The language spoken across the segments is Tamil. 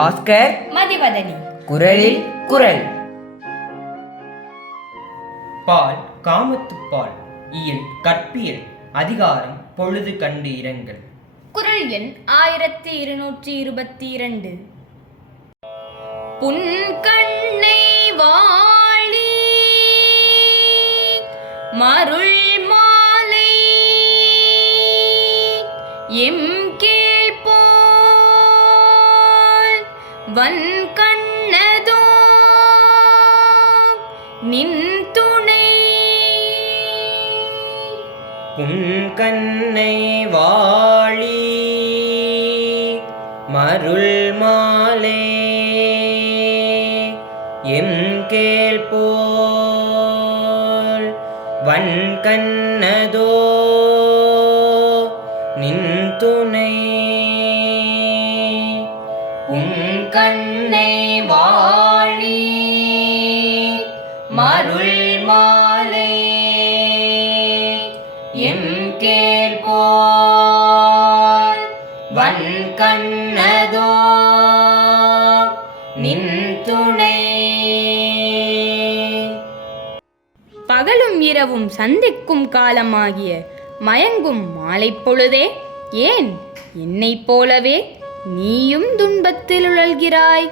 பாஸ்கர் மதிவதனி. குரலில் குரல். பால் காமத்துப்பால் இயல் கற்பியல் அதிகாரம் பொழுது கண்டு இரங்கல். குரல் எண் ஆயிரத்தி இருநூற்றி இருபத்தி இரண்டு புன்கண்ணை வாழி மருள் மாலை எம் கீழ் போல் நின் துணை. புன்கண்ணை வாழி மருள் மாலே எம் கேள் போல் வன் கண்ணதோ நின் துணை. கண்ணே வாழி மருள் மாலை எம் கேள் வன் கண்ணதோ நின் துணை. பகலும் இரவும் சந்திக்கும் காலமாகிய மயங்கும் மாலை பொழுதே ஏன் என்னைப் போலவே நீயும் துன்பத்தில் உழல்கிறாய்.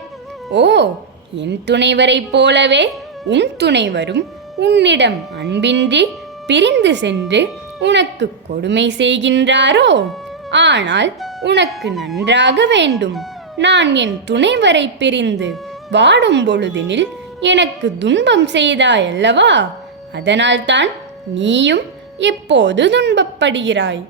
ஓ என் துணைவரைப் போலவே உன் துணைவரும் உன்னிடம் அன்பின்றி பிரிந்து சென்று உனக்கு கொடுமை செய்கின்றாரோ? ஆனால் உனக்கு நன்றாக வேண்டும். நான் என் துணைவரை பிரிந்து வாடும் பொழுதினில் எனக்கு துன்பம் செய்தாயல்லவா? அதனால்தான் நீயும் இப்போது துன்பப்படுகிறாய்.